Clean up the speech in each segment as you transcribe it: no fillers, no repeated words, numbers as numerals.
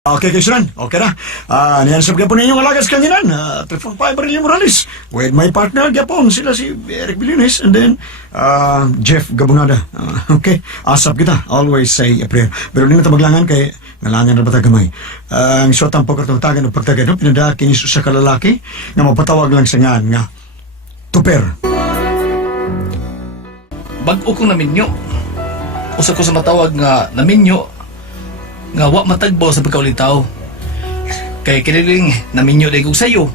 Okay, Kisunan. Okay na. Niyansap ka po ninyong alagas kanginan. Telefon pa Marilyn Morales. With my partner, Japon. Sila si Eric Bilines. And then, Jeff Gabunada. Okay. Asap kita. Always say a prayer. Pero hindi na ito maglangan kay ngalangan na bata gamay. Ang suwatang pagkatutagan o pagtagan no, pinadakin ni sa kalalaki na mapatawag lang sa nga tuper. Bag-o kong naminyo. Usa ko sa matawag nga naminyo nga wa matagbaw sa pagkaulitaw. Kay kiniling naminyo day kong sayo.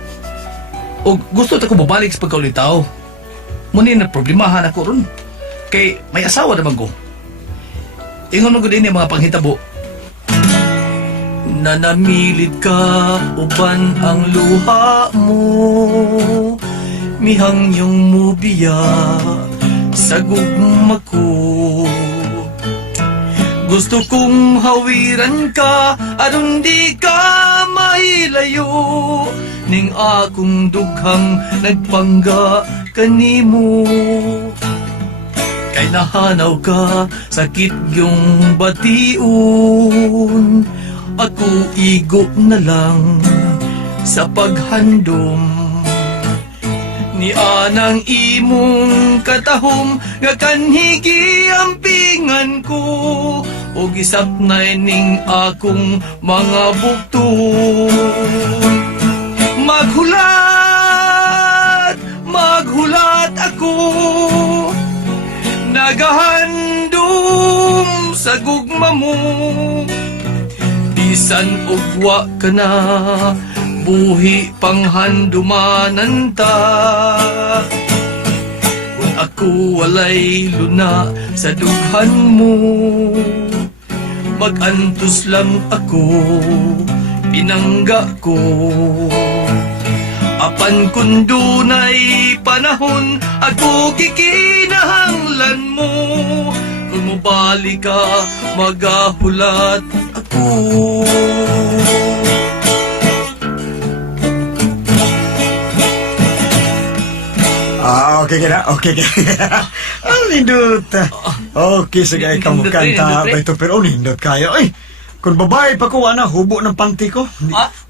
O gusto ta ko babalik sa pagkaulitaw. Muna na problemahan ako ron. Kay may asawa naman ko. Ingon mo ko din yung mga panghitabo. Nanamilit ka, uban ang luha mo. Mihangyong mubiya sa gugma ko. Gusto kong hawiran ka, aron di ka mailayo. Ning akong dughang nagpangga kanimo. Kay nahanaw ka, sakit yung bation. Ako igo na lang sa paghandom. Ni anang imong katahom nga kanhigi ampingan ko. O gisap na ning akong mga bukton. Maghulat ako. Nagahandom sa gugma mo. Bisan ugwa ka na, buhi panghandumanan ta. Kung ako walay luna sa dughan mo, magantos lang ako, pinangga ko. Apan kung dunay panahon, ako kikinahanglan mo. Kung mabalik ka, magahulat ako. Okay ka na? Okay ka. Nindot. Okay, sige, ikaw mo kanta. Ito, pero nindot kayo. Ay, kung babae pa ko, hubo ng panty ko.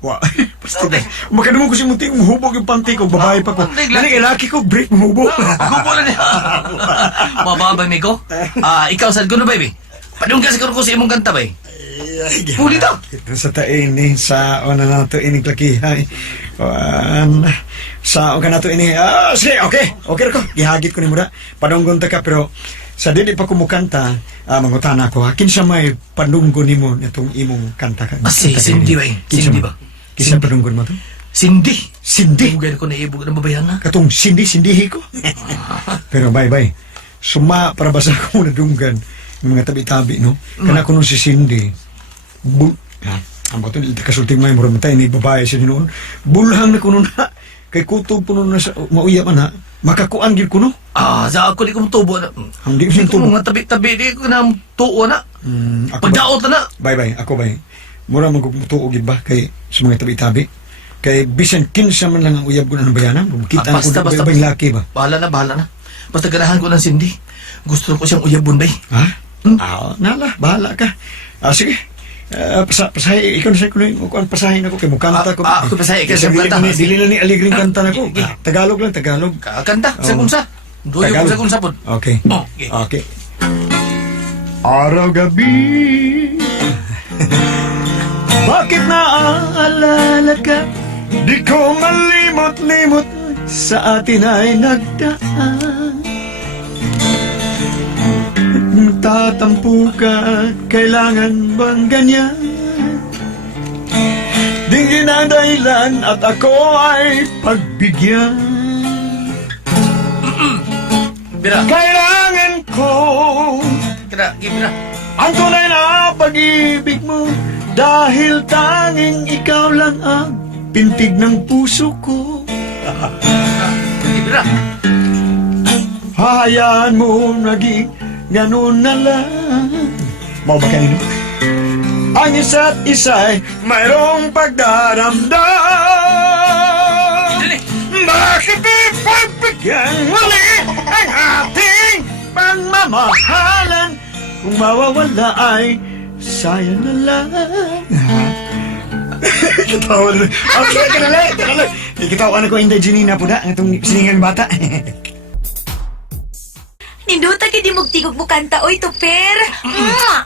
Wa, basta na. Makadamo ko si Munting, hubo yung panty ko, babae pa ko. Hindi, kay laki ko, break mo hubo. Hubo na niya. Mababa, Miko. Ikaw, sad ko na, baby. Padung kasi ko sa imong kanta, bay. Huli daw. Ito sa tain sa na nato inig lakihay. Sa ka nato ini. Sige, okay. Okay ko. Gihagit ko ni Mura. Padunggon ta ka pero sa dili pa kumukanta, mangutan ako. Kinsa may padunggon nimo nitong imong kanta ka. Cindy bay. Cindy ba? Kinsa padunggon mo to? Cindy. Cindy. Mugan ko na ibog ng babayan na. Katong Cindy ko. Pero bye. Suma para basa ko na dunggan yung mga tabi-tabi, no? Kana ko nung si Cindy. Ang bato nila kasulting may muramatay ni babae siya noon. Bulhang na kuno na. Kay kutob po na sa mauya man ha. Makakuan gid kuno. Sa ako di ko tubo na. Hindi ko tubo. Mga tabi-tabi di ko na tuo na. Pagdaot na. Bye. Ako bye. Mura magtuo gid ba kay sa mga tabi-tabi. Kay bisan kinsa man lang ang uyab ko na ng bayanan. Kita ko ba yung laki ba? Bahala na. Basta ganahan ko ng Cindy. Gusto ko siyang uyabon bay. Ha? Nala, bahala ka. Sige. Pasahe, ikaw na siya kung pasahin ako kay mukanta ko. Ako pasahe, ikaw siya kanta. Dili na ni aligring kanta na ko. Tagalog lang, Tagalog. Kanta, sa kunsa. Doyo ko sa kunsa po. Okay. Okay. Araw-gabi, bakit naaalala ka? Di ko malimot-limot sa atin ay nagdaan. Tatampo ka, kailangan bang ganyan? Di na dahilan at ako ay pagbigyan. Bira. Kailangan ko Bira. ang tunay na pag-ibig mo, dahil tanging ikaw lang ang pintig ng puso ko. Bira. Hahayaan mo naging ganun na lang. Mau ba kanino? Ang isa't isa'y mayroong pagdaramdam. Dali. Bakit ipagbigyan muli ang ating pagmamahalan? Kung mawawala ay sayang na lang. Katawa na. Okay, kanalay. Ikitawa ko hindi Janina po na, itong siningang bata. Ninduta ka di magtigog mo kanta, oy, Tuper.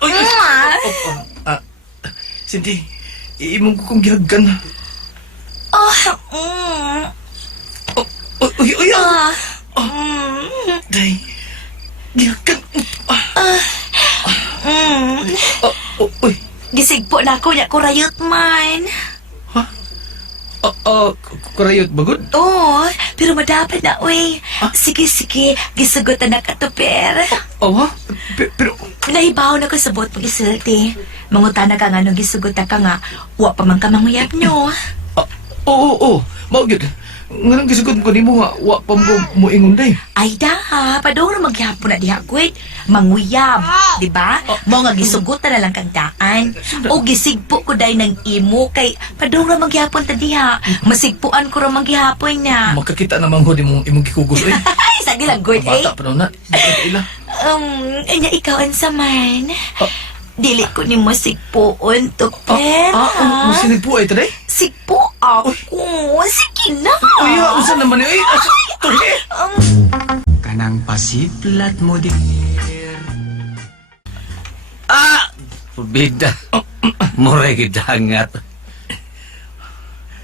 Oy, Cindy, iimong ko kong gihagan. Uy, Day, gihagan. Uy, Gisigpo na ako, niya ko rayot man. kurayot bagod? Oo, pero madapat na, uy. Sige, gisugutan na ka, Tuper. Ha? Pero, Nahibaw na ko sa bot pag-isulti. Mangutana ka nga nung gisugutan ka nga, wa pa man ka manguyap nyo. oo, maugid. Nga nang gisugot ko ni mo nga, wa pa mo ingon day. Ay da, padoro maghapon na diha, kwit. Manguyab, di ba? Mo nga gisugutan na lang kang daan. O gisigpo ko day ng imo, kay padoro maghapon ta diha. Masigpuan ko ra maghapon na. Makakita naman ko di mong imong gikugos. Ay, sagi lang, good, eh. Bata pa na, ila. Anya ikaw ang saman. Dili ko ni mo sigpoon, Tuper. Sinig po ay taday? Sigpo ako. Sige na. Uy, usan naman eh. Kanang pasiplat mo di. Bida. Mure gidangat.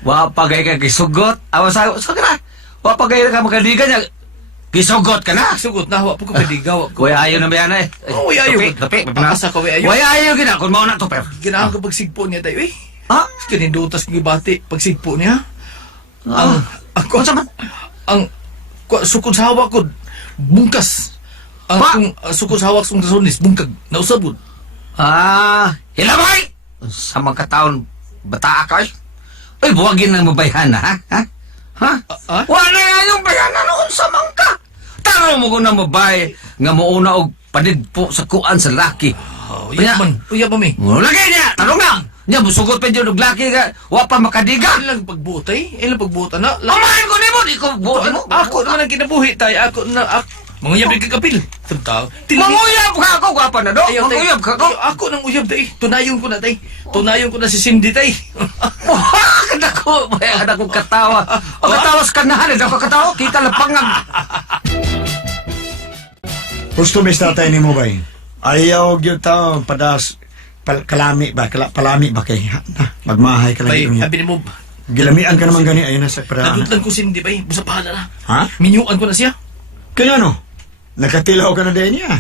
Wa pagay ka gisugot. Awas sa kana. Wa pagay ka makadigan niya. Gisugot ka na. Sugot na, wa po ko pedigaw. Kuya ayo na ba yan eh? Uy, ayo. Tapi. Asa ka, uy, ayo. Kuya ayo gina. Kung mau na to, per. Ginahan ko pagsigpo niya tayo eh. Ha? Kinindutas ng ibati pagsigpo niya. Ako, ang sukod sa hawak ko, bungkas. Ang sukod sa hawak kong kasunis, bungkag, nausabod. Hilamay! Sa mga taon, bata ka eh. Uy, buwagin ng mabayhan ha? Ha? Wala nga yung bayana noon sa mangka. Taro mo ko na mabay nga mauna og padigpo sa kuan sa laki. Uya pa mi. Lagay niya, tarong na. Niya, musugot pa dyan og laki ka. Wa pa makadiga. Ilang pagbutay, ilang pagbuta na. Pamahan ko ni mo, di ko buti mo. Ako naman ang kinabuhi tayo. Manguyab din kagapil. Tantao. Manguyab ka ako, gwapa na do. Manguyab ka ako. Ako nang uyab tayo. Tunayon ko na tayo. Tunayon ko na si Cindy tayo. Kada ko, ada ko katawa. O katawa sa kanahan, ada ko katawa. Kita lapangag. Gusto mis tatay ni mo ba? Ayaw gyud ta padas kalami ba kay magmahay ka lang Bay, gyud niya. sabi ni mo, Gilamian ka naman gani ayun na sa para. nadutan ko si Cindy bay. Busa pahala na. Ha? Minyuan ko na siya. Kaya no? Nakatilaw ka na din niya.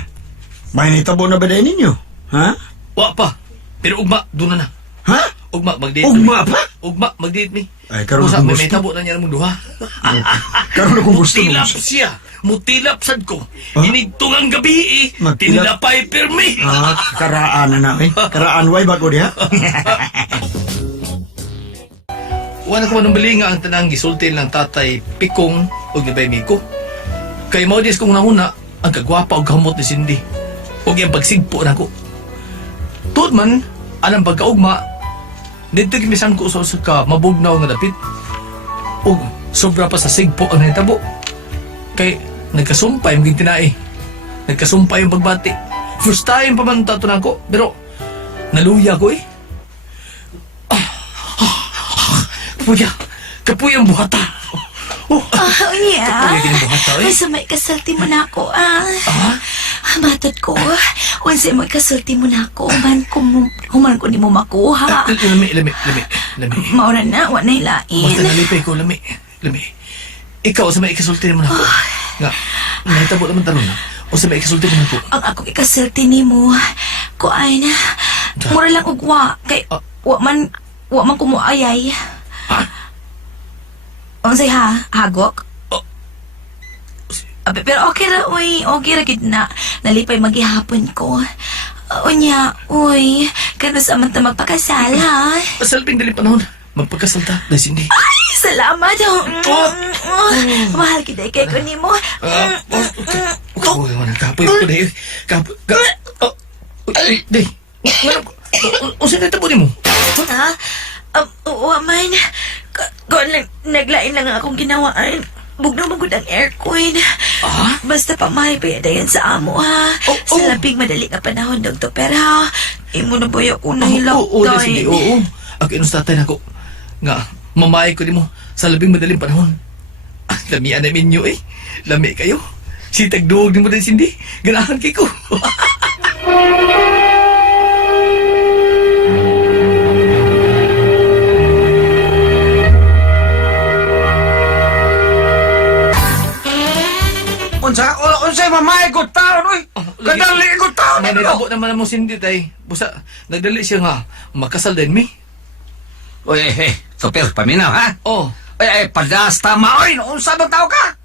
May nitabo na ba din ninyo? Ha? Wa pa. Pero ugma, doon na. Ha? Ugma, mag-date. Ugma pa? Ugma, mag-date mi. Ay, karon Busa, akong may gusto. tabo na niya mong duha. Karon akong gusto mo. Mutilap siya. Mutilap sad ko. Huh? Hinigtungang gabi eh. Magtilap? Tinilapay permi. Karaan na eh. Karaan way bago diha. Wala ko manong bali nga ang tanang gisulti ng tatay Pikong o gibay Miko. Kay mo dis kong nahuna ang kagwapa o kamot ni Cindy. O yung pagsigpo na ko. Tuod man, anang pagkaugma, dito kimisan ko sa ka mabugnaw nga dapit. O sobra pa sa sigpo ang nahitabo. Kay nagkasumpay yung gintinai. Nagkasumpay yung pagbati. First time pa man tato na ko, pero naluya ko eh. Kapuy ang buhata. Yeah. Kapuy ang buhata eh. Ay, may kasulti mo na ako, Matod ko. Unsa may kasulti mo na ako. Human ko ni mo makuha. Lami. Mauna na, wa na hilain. Basta nalipay ko, lami. Ikaw, sa may ikasulti mo na ako. Nga, nahitabo naman tanong na. O sa may ikasulti mo na ako. Ang ako ikasulti ni mo, kuay na. Mura lang ugwa. Kay, wa man kumuayay. Unsay hagok? Pero okay ra, uy. Okay ra gid na. Nalipay maghihapon ko. Unya, uy. Kano sa man ta magpakasal, ha? Salping dali panahon. Magpagkasalta, dahil Cindy. Ay, salamat. Mahal kita kay ko ni mo. Uy, kapoy ko dahil. Ay, day. O saan nagtabo ni mo? Ha? Waman. Naglain lang akong ginawaan. Bugnaw magod ang aircon. Basta pamahay pa yan sa amo, ha? Sa labing madali nga panahon, Dr. Pero ha? Imo na ba ako nahilak, Oo, Cindy, oo. Ang kinus tatay na ko. nga mamay ko nimo sa labing madaling panahon. Lamian na minyo eh. Lami kayo. Si tagduog ni mo din Cindy. Ganahan kay ko. Unsay mamay ko taon, oy. Kadali ko taon. May nilabo naman mo Cindy tay. Busa, nagdali siya nga. Makasal din mi. Oy, super, paminaw, ha? Oh. Ay, padas tama, oy. Unsa bang tao ka?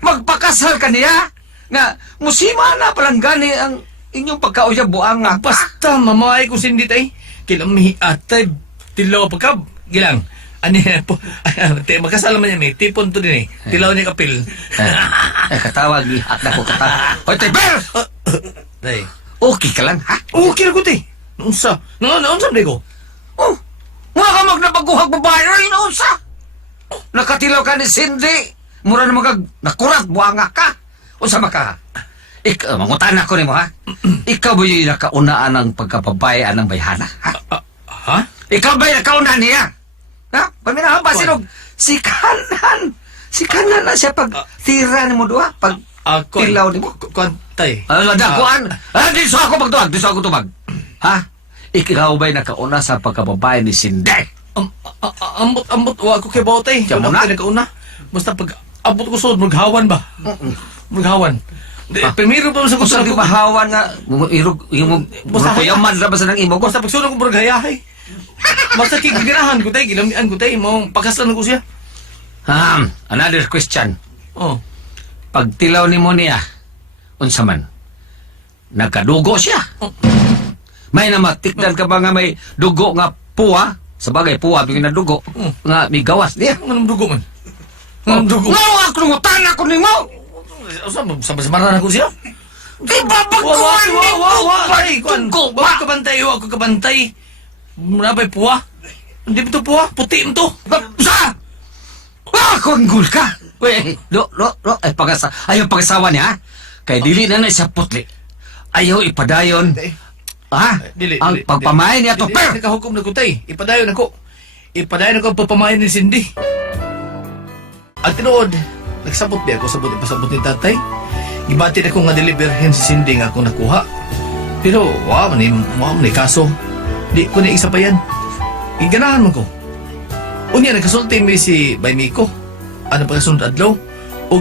Magpakasal ka niya? Nga, musima na palang gani ang inyong pagkauyab buang nga. Basta mamay ko Cindy tay. Kilang mi atay. Tilaw pagkab. Gilang. Ani po. Makasal naman niya may. Tipon to din eh. Tilaw niya kapil. Katawag, at na ko katawag. Oy, Tiber! Tay. Okay ka lang, ha? Okay na ko tay. Naunsa? Naunsa ba ko? Oh, mga ka magnabaguhag babae, oy, naunsa? Nakatilaw ka ni Cindy. Mura na magag nakurat, buanga ka. Unsa maka? Mangutan ako ni mo, ha? Ikaw ba yung nakaunaan ng pagkababayaan ng bayhana, ha? Ha? Ikaw ba yung nakaunaan niya? Ha? Paminahan pa sinog. Si Kanan. Si Kanan na siya pag tira ni mo doha. Pag tilaw ni mo. Tay. Kuan. Di so ako magtuwag. Di so ako tumag. Ha? Ikaw ba'y nakauna sa pagkababae ni Cindy? Ambot. Wa ko kay Botay. Diyan mo Wala na? ko nakauna. Basta pag abot ko sud maghawan ba? Maghawan. Primero pa sa Kung gusto sa ko. mahawan nga, irog, yung Basta- kuyaman na ba sa nang imo ko? Basta pag sunod ko burgayahay. Basta kigirahan ko tay, gilamian ko tay, mo pakaslan ko siya. Another question. Oh. Pag tilaw ni mo niya, unsa man, nagkadugo siya. May namatikdan ka ba nga may dugo nga puwa? Sa bagay, puwa, bigyan na dugo. Nga may gawas niya. Anong dugo man? Anong dugo? No, ako nungutan ako ni mo! Sabas-samaran ako siya. Di ba pagkuhan ni mo? Ay, kuan. Dugo Wa ba? ko kabantay, wa ko kabantay. Muna ba'y puwa? Hindi mo to puwa? Puti mo to. Sa! Konggol ka! Weh, ay ayaw pag-asawa niya, ha? Kay dili na na siya putli. Ayaw ipadayon. Ha? Dili. Ang pagpamahay niya to, per! Nakahukom na ko tay. Ipadayon ako. Ipadayon ako ang pagpamayan ni Cindy. At tinuod, nagsabot ba ako sabot ipasabot ni tatay? Gibati na ko nga deliverhin si Cindy nga ako nakuha. Pero, wow, man kaso. Di ko na isa pa yan. Iganahan mo ko. Unya, nagkasulti mi si Baymiko. Ano pa kasunod adlaw? O,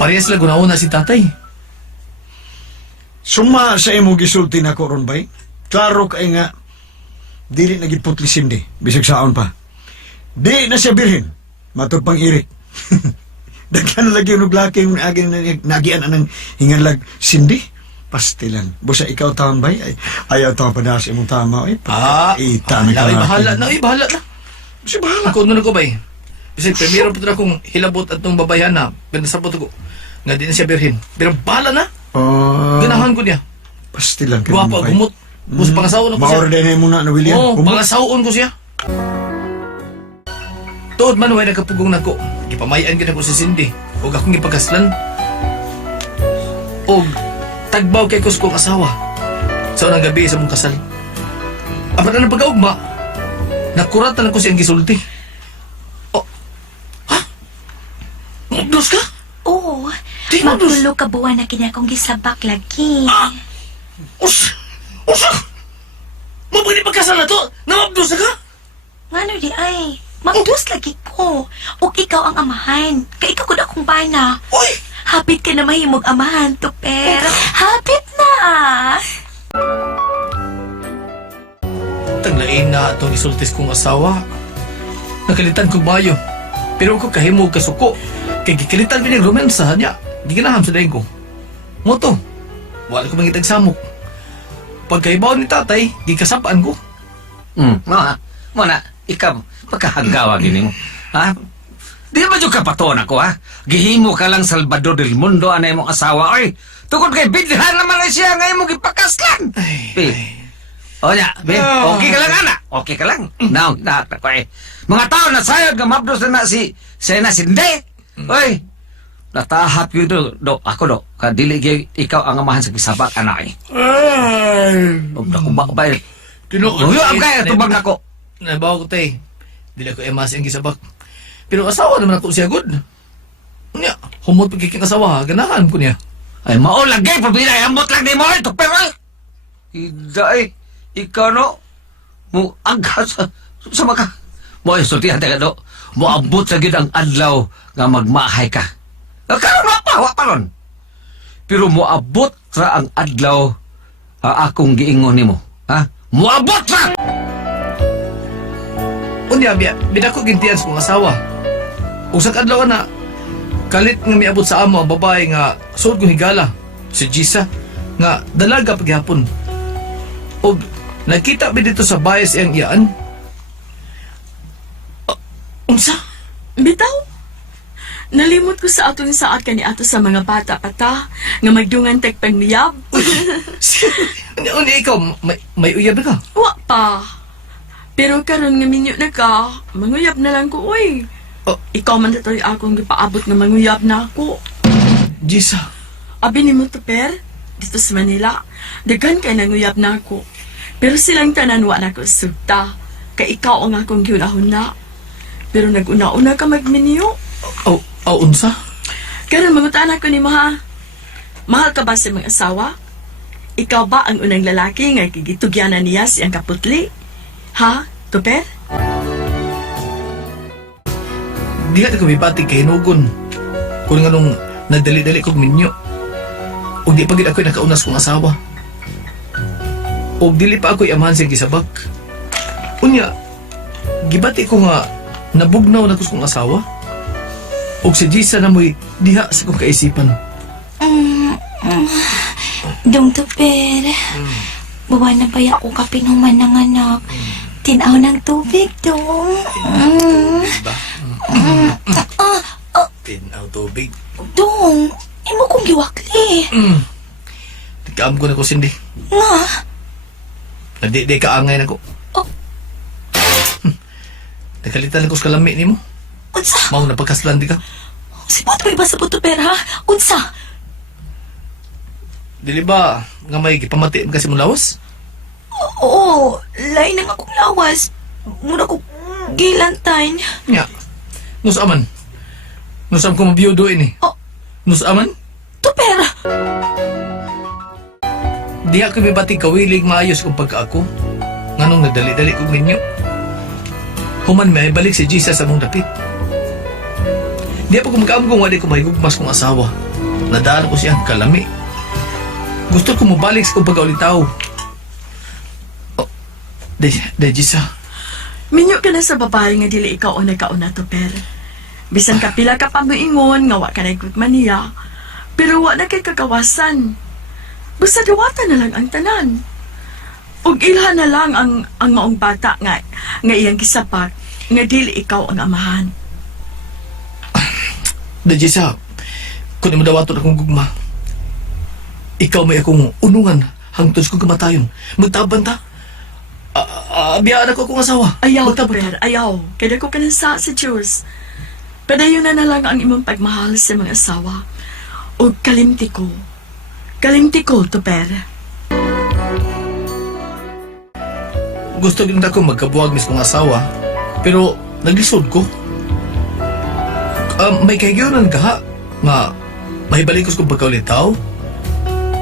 parehas lang gunauna si tatay. Suma sa imo gisulti na ko ron bay. Klaro kay nga dili na giputli Cindy bisag saon pa. Di na siya birhen. Matod pang irik. Daghan na lagi yung laki yung nagian anang hingalag Cindy. Pastilan. Busa ikaw taon bay. Ayaw taon pa na sa imong tama. Ita na ka. Bahala na. Si bahala. Ako nun ako ba eh. Kasi primero po akong hilabot at nung babayan na pinasabot ako. Nga di na siya birhin. Pero bahala na. Ganahan ko niya. Pastilan ka. Guwapa, gumot. Bus pangasawon ako siya. Maorder na mo na William. Oo, pangasawon ko siya. Tuod man, way nagkapugong na ko. Gipamayan ka na ko si Cindy. Huwag akong ipagkaslan. O tagbaw kay kus kong asawa. Sa unang gabi sa mong kasal. Apat na ng pagkaugma. Nakuratan ko siyang gisulti. Oh. Ha? Mabdos ka? Oo. Di mo dus- Magtulo ka buwan na kanya kong gisabak lagi. Usa! Mabili pagkasal na to? Namabdos na ka? Ngano di ay? Magdus lagi ko. O ikaw ang amahan. Kay ikaw ko na akong bana. Uy! Hapit ka na mahimog amahan to, pero hapit na. Taglain na itong isultis kong asawa. Nakalitan ko bayo. Pero ako kahimog kasuko. Kay gikalitan ko niyang romansa niya. Giginaham sa daing ko. Moto. Wala ko mangitag samok. Pagkaibaw ni tatay, gikasapaan ko. Muna, ikaw, pagkahagawa gini mo. Ha? Di ba yung kapaton ako, ha? Gihimo ka lang Salvador del Mundo, anay mong asawa, oy. Tukod kay bidhan na Malaysia, ngayon mo gipakaslan. O niya, okay ka lang, anak. Okay ka lang. Now, ko eh. Mga tao na sayod, gamabdos na si Cindy. Oy, natahat ko do. Ako do. Kadili ikaw ang amahan sa kisabak, anak eh. Ay! Naku ba? Tinuod. Huyo ang kaya, tubag na ko. Nabaw ko tay. Dili ko emas ang gisabak. Pero asawa naman ako siya good. Nya, humot pagkiking asawa, ganahan ko niya. Ay, maulagay, pabila, ambot lang ni mo ito, pero ay! Iday, ikaw no, mo agkas sa maka. Mo ay sultihan tayo no, mo abot sa ang adlaw nga magmahay ka. Karon mapawa pa ron. Pero mo abot ra ang adlaw akong giingon nimo. Ha? Mo abot ra! Unya, bida ko gintiyan sa kong asawa. Usag adlaw na, kalit nga miabot sa amo ang babae nga suod kong higala, si Gisa, nga dalaga paghapon. O nakita ba dito sa bias iyang iyaan? Unsa? Bitaw, nalimot ko sa aton sa akin ni ato sa mga bata pata nga magdungan tek pangmiyab. Unya, ikaw, may uyab na ka? Wa pa. Pero karon nga minyo na ka, manguyab na lang ko, uy. Oh. Ikaw man datoy akong gipaabot nga manguyab na ako. Gisa, Abi ni mo to, Per, dito sa Manila, daghan kay nanguyab na ako. Pero silang tanan wa na ko sugta, kay ikaw ang akong giunahon na. Pero nag-una-una ka magminyo. unsa? Karon mangutan ako ni mo, ha? Mahal ka ba sa mga asawa? Ikaw ba ang unang lalaki nga gigitugyanan niya siyang kaputli? Ha, Tuper? Di ka kami pati kay Nugon. Kung nga nung nagdali-dali kong minyo. O di pa gid ako'y nakaunas kong asawa. O dili pa ako'y amahan siyang gisabak. Unya, gibati ko nga nabugnaw na ko sa kong asawa. O si Gisa na mo'y diha sa kong kaisipan. Dong Tuper, bawa na ba ako kapinuman ng anak? Tinaw ng tubig, Dong. Tinaw tubig. Dong, imo kong giwakli. Tikaam ko na ko, Cindy. Nga, Nadi kaangay na ko. Oh. Nakalitan na ko sa kalami ni mo. unsa? Mao na pagkaslan di ka. Si Boto iba sa Tuper, ha? Unsa? Dili ba nga may gipamati kasi mo lawas? Oo, lain ang akong lawas. Muna ko gilantay. Nya. Nusaman. Nusam ko mabiyudo ini. Oh. Nusaman? Tuper! Diha kami bati kawilig maayos kung pagkaako. Nganong nadali-dali kong ninyo. Human may balik si Jesus sa mong dapit. Diha pa kung magkaam kung wali ko may gugmas kong asawa. Nadaan ko siyang kalami. Gusto ko mabalik sa kong pag-aulitaw. Oh, Jesus. Minyo ka na sa babae nga dili ikaw o nagkauna, Tuper. Bisan kapila ka pa moingon nga wa ka nagkutman niya. Pero wa na kay kagawasan. Basta dawatan na lang ang tanan. Ug ilha na lang ang maong bata nga iyang gisapak nga dili ikaw ang amahan. Jesus, kung di mo dawaton akong gugma, ikaw may akong unungan hangtod sa kong kamatayon. Magtaban ta. Biyaan ako akong asawa. Ayaw, Magtaban ta. Tuper, ayaw. Kaya ko kanasa sa Diyos. Padayon na lang ang imong pagmahal sa mga asawa. O kalimti ko. Kalimti ko, Tuper. Gusto din ako magkabuwag mis kong asawa, pero naglisod ko. May kahigiyonan ka ha, nga mahibalik ko sa kong pagkaulitaw,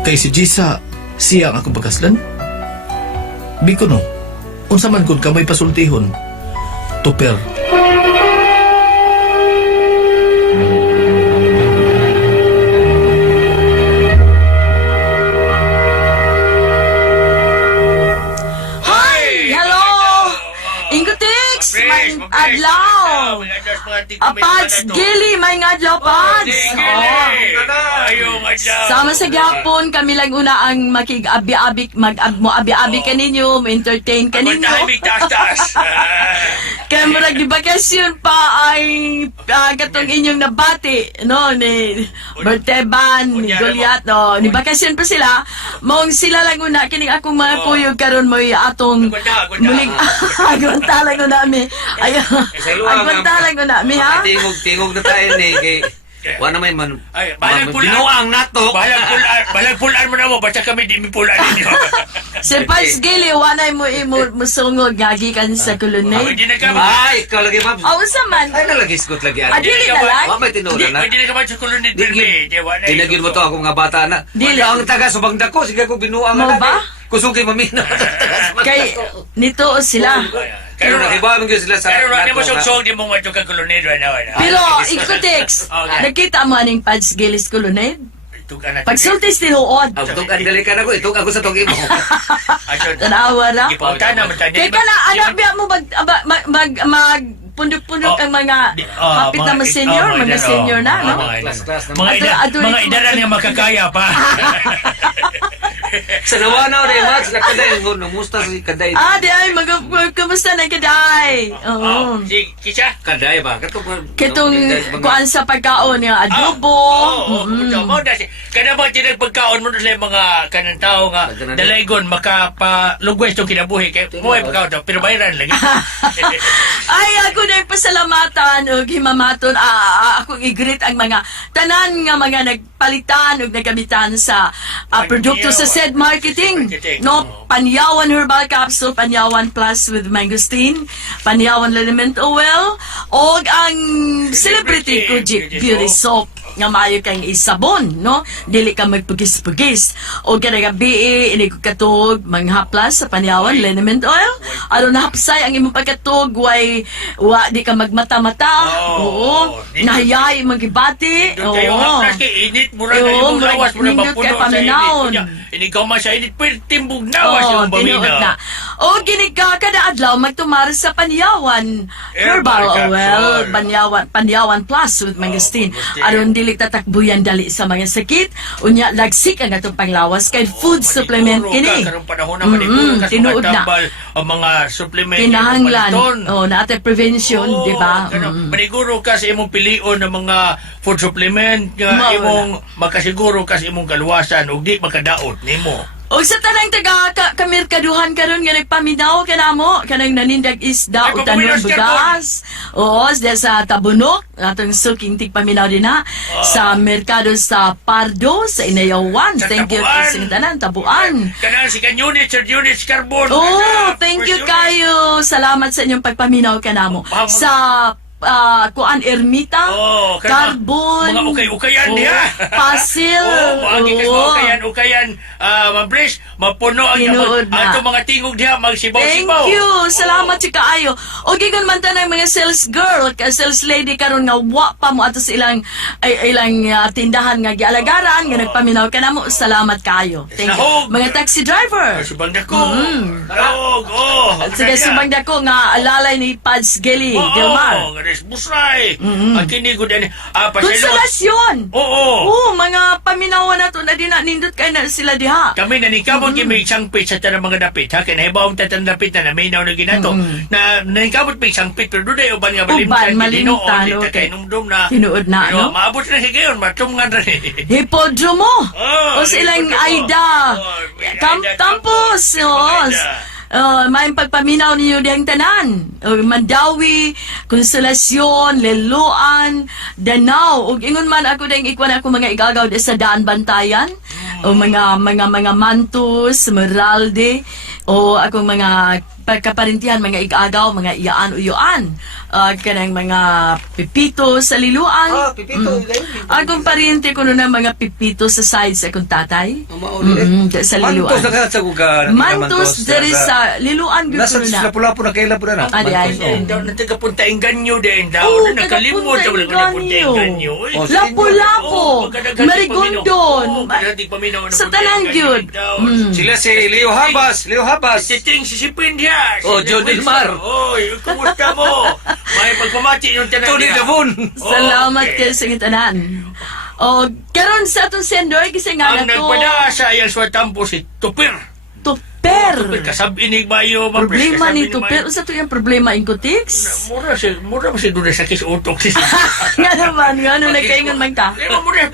kay si Gisa siya ang akong pagkaslan. Biko no, unsa man kung ka may pasultihon, Tuper. Hello! Ingutix! May adlaw! Apads, Gili! May adlaw, Pads! Sama sa gyapon, kami lang una ang makig-abi-abi, mo-abi-abi ka ninyo, mo-entertain ka ninyo. Kaya murag di bakasyon pa ay katong inyong nabati, no, ni Berteban, ni Goliath, no, ni bakasyon pa sila. Mong sila lang una, kining akong mga kuyog karon mo atong muling agwantalan ko nami. Ay, agwantalan ko nami, ha? Tingog na tayo ni kay Wa na may man. Ay, balag pulaan. Binuang nato. Balag pulaan mo na mo, basta kami di mi pulaan ninyo. Si Paz Gili, wanay mo musungod gagi kan sa kolonel. Hindi na ka Ay, ikaw lagi, ma'am. Aw sa man. Ay, nalagi skot lagi. Dili na lang. Wa may tinula na. Hindi na ka man sa kolonit pirmi. Dinagin mo to ako nga bata na. Dili. Ang taga subang dako, sige ko binuang Mo ba? Kusugi mamina. Kay nito sila. Pero nakiba mo sila sa. Pero di mo nato, sugsog di mo nga ka kolonit right now. Pero ikotex, Okay. nakita mo aning Paz Gili sa kolonel? Tugan na. Pagsultis tinuod. Ang tug ang dali ka na ko, itog ako sa tugi mo. Tanawa na. Gipautan na matanya. Kay kana anak biya mo mag pundok-pundok ang mga kapit na mga senior, mga senior na, no? Mga idaran nga makakaya pa. Sa nawanaw rin, Mats, nakaday mo, numusta si Kaday. Di ay, kamusta na kaday? Oo. Si Kisha? Kaday ba? Kitong kuan sa pagkaon yung adobo. Mo na si kada mo tinag pagkaon mo sa mga kanang tao nga dalaygon makapalugwes tong kinabuhi kay mo ay pagkaon daw pero bayaran lagi. Ay, ako na pasalamatan o himamaton. Akong i-greet ang mga tanan nga mga nagpalitan o nagamitan sa produkto sa said marketing. No, Panyawan Herbal Capsule, Panyawan Plus with Mangosteen, Panyawan Liniment Oil, o ang Celebrity Kojic Beauty Soap nga maayo kang isabon, no? Dili ka magpugis-pugis. O kada gabi, ini ko katog, manghaplas sa Panyawan Liniment Oil. Aron hapsay ang imong pagkatog, di ka magmata-mata. Oo. Nahayay, magibati. Doon kayo haplas kay init mura na yung lawas mo na nindot mapuno kay sa paminaon. init. Inigaw man sa init pero timbog nawas yung tinuod na. bamina. O giniga kada adlaw magtumar sa Panyawan Herbal Oil, Panyawan Plus with Mangosteen. Aron dili tatakbuyan dali sa mga sakit. Unya lagsik ang atong panglawas kay food supplement kini. Karong panahon naman iguro kasi tinuod na. matambal ang mga supplement Kinahanglan. paliton. Naate prevention, di ba? Maniguro ka sa imong pilion ng mga food supplement nga Mao na. imong makasiguro ka sa imong kaluwasan ug di makadaot nimo. O sa tanang taga kamirkaduhan karon nga nagpaminaw kanamo kanang nanindag isda Ay, o tanon papaminaw siya bugas. Oo, sa Tabunok, atong suking tigpaminaw din ha. Sa merkado sa Pardo, sa Inayawan. Sa Thank you Tabuan. sa tanan, Tabuan. Kanang si Kanyunis, Sir Units Carbon. Oh, thank you kayo. Salamat sa inyong pagpaminaw kanamo. Sa kuan Ermita, Carbon, mga ukay-ukayan niya. Pasil. Maagi kas mga ukayan, mabris, mapuno ang Tinuod na. ato mga tingog diha, Thank magsibaw-sibaw. you. Salamat si kaayo. O gigon man tanang mga sales girl, sales lady karon nga wa pa mo ato sa ilang tindahan nga gialagaran nga nagpaminaw kanamo. Salamat kaayo. Thank you. Nahog. Mga taxi driver. Subang dako. Nahog, Sige subang dako nga alalay ni Pads Geli, Delmar. Busray. Ang kinigo din. Paselo. Konsolasyon. Oo. Mga paminawan na to na di na nindot kay na sila diha. Kami nanikabot may isang pit sa tanang mga dapit. Ha? Kaya nahibaw ang tatang dapit na naminaw na ginato. Na nanikabot may isang pit. Pero doon ay uban nga Uban, malimtan. malimtan, Dito okay. kay numdum na. Tinuod na, Pero no? maabot na siya ngayon. Matungan na rin. Hipodromo. O sa ilang hipodromo. Aida. Campus. May pagpaminaw ninyo diyang tanan. Mandawi, Konsolasyon, Leluan, Danau. Ug ingon man ako ding ikwan ako mga igagaw di sa Daan Bantayan. O mga Mantus, Meralde. O akong mga pagkaparintihan, mga igagaw, mga iyaan-uyuan. Kanang mga pipito sa Liluan. Pipito. Akong pariente ko nun ang mga pipito sa side sa akong tatay. Sa Liluan. Mantos na ka sa kuga. Mantos, there is sa Liluan. Nasa Lapu-Lapu na kaila po na. Adi ay. Daw na tagapunta inganyo din. Daw Oo, na nakalimot. Daw na nakapunta inganyo. Lapu-Lapu. Marigondon. Sa tanang yun. Sila si Leo Habas. Siting sisipin diya. John Delmar. Oy, kumusta mo? May pagpamati yung tanan Tony niya. Davon. Salamat kayo sa tanan. Karon sa atong sendor kasi nga Ang na to. nagpada sa iyang swatampo si Tupir. Per. Tuper, kasabi ni Bayo, ma'am. Problema kasabi ni Tuper. Bayo. Usa to yung problema inko Tix. Mura ba siya doon sa kis utok si Nga naman, nga ano nagkaingon man ka. Di ba muna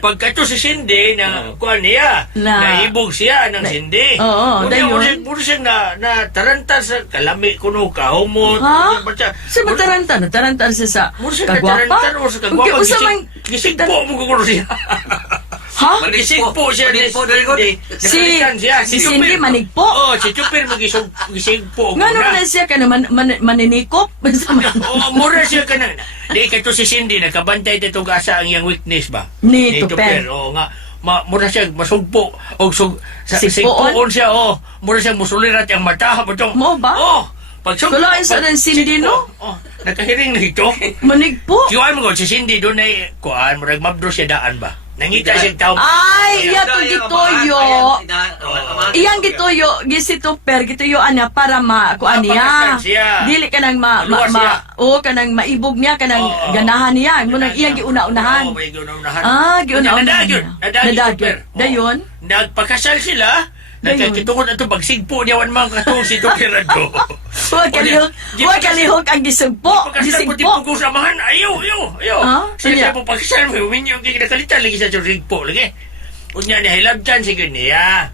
pagkato si Cindy na kuha niya, Na- naibog siya ng Cindy. Oo, dayon. Muna siya na taranta sa kalami kuno kahumot. Ha? Muna siya- Sa mataranta, nataranta siya sa Muna siya kagwapa? nataranta o sa kagwapa. Usa man, Gising po mo kukulo siya. ha? Gising po siya ni Manigpo, very good. Cindy. Nakalitan siya. si Cindy Tupir. manigpo? Oo, si Tupir gising po. Nga naman na siya ka naman maninikop? Basta man. Oo, mura siya ka na. Di ka to si Cindy, nakabantay dito gasa ang iyang weakness ba? Ni Tupir. Oo nga. Mura siya masugpo. O Sigpoon? sigpoon siya, oo. Mura siya musulirat ang mata. Mo ba? Oo. Pag Kulain sa ng Cindy, no? Oh, nakahiring na ito. Manigpo? Kiwan mo ko, si Cindy doon ay, kuhaan, murag mabdo siya daan ba? Nangita siya tao. Ay, iya to gitoyo. Iyang gitoyo, gisi Tuper, gitoyo ana para kuan niya. Mapakasan siya. Dili ka nang Maluwas siya. kanang maibog niya, kanang Oo. ganahan niya. Mo nang iyang giuna-unahan. Oo, may giuna-unahan. Ah, giuna-unahan. Nadagyon. Nadagyon. Dayon? Nagpakasal sila. Dayon. Nagkakitungod na ito, pagsigpo niya, wan mga katong si Tupirado. Huwag kalihok ang gisugpo. Pagkasal po, di Gisigpo. po ko samahan. Ayaw. Ah, Sila iya. po pagkasal mo, minyo, kaya nakalitan lagi sa sigpo. Lagi. Unya na hilabtan si niya.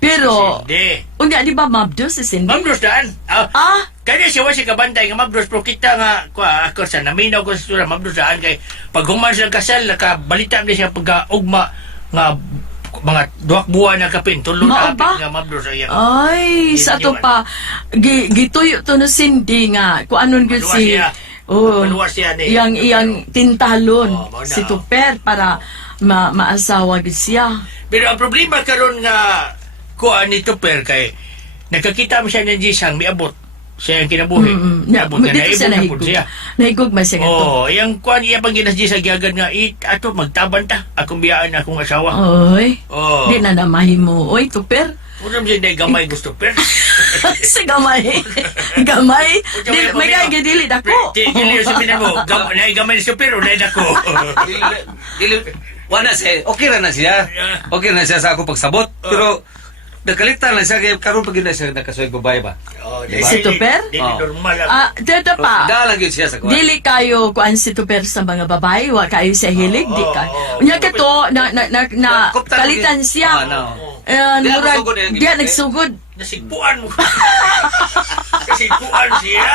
Pero, Hindi. unya di ba mabdo si Cindy? Mabdos daan. Ah, Kaya siya si kabantay nga mabdos, pero kita nga, ako sa naminaw ko sa sura, mabdos daan kay pag human silang kasal, nakabalita na siya pagka-ugma nga mga duwak buwan na kapin, tulo Mao na ba? kapin nga mabdos ay ay, sa to pa, gituyo to no Cindy nga, kung anon gyud Maluwas si, siya. oh, Maluwas siya ni iyang tintalon, Oh, mao na, si oh. Tuper, para maasawa gyud siya. Pero ang problema karon nga kuan ni Tupper kay nakakita mo siya ng Jisang miabot siya ang kinabuhi. Miabot nga Dito siya naibog na po nahigog. siya. Nahigog man siya nga to. Oh, yang kuan iya pang ginas Jisang gagad nga ato magtaban ta akong biyaan akong asawa. Oy, Oh. di na namahimo. Oy, Tuper. Unam siya na gamay gusto per. si gamay. Gamay. May kaya dili dako. Dili sa pinan mo, na gamay ni super o na dako. Wala siya. Okay na siya. Okay na siya sa ako pagsabot. Pero, nakalitan lang siya. Kaya karoon pag yun na siya nakasuwag babae ba? Oh, Si Tupper? Dili Oh. normal lang. Dito pa. Dalang yun siya sa kuwan. Dili kayo kuan si Tuper sa mga babae, wa kayo sa hilig, di ka. Unya ka to, na Kuptan kalitan din. siya. No. Eh, Diya murag, nagsugod yung diya gibig. nagsugod. Nasigpuan mo. Nasigpuan siya.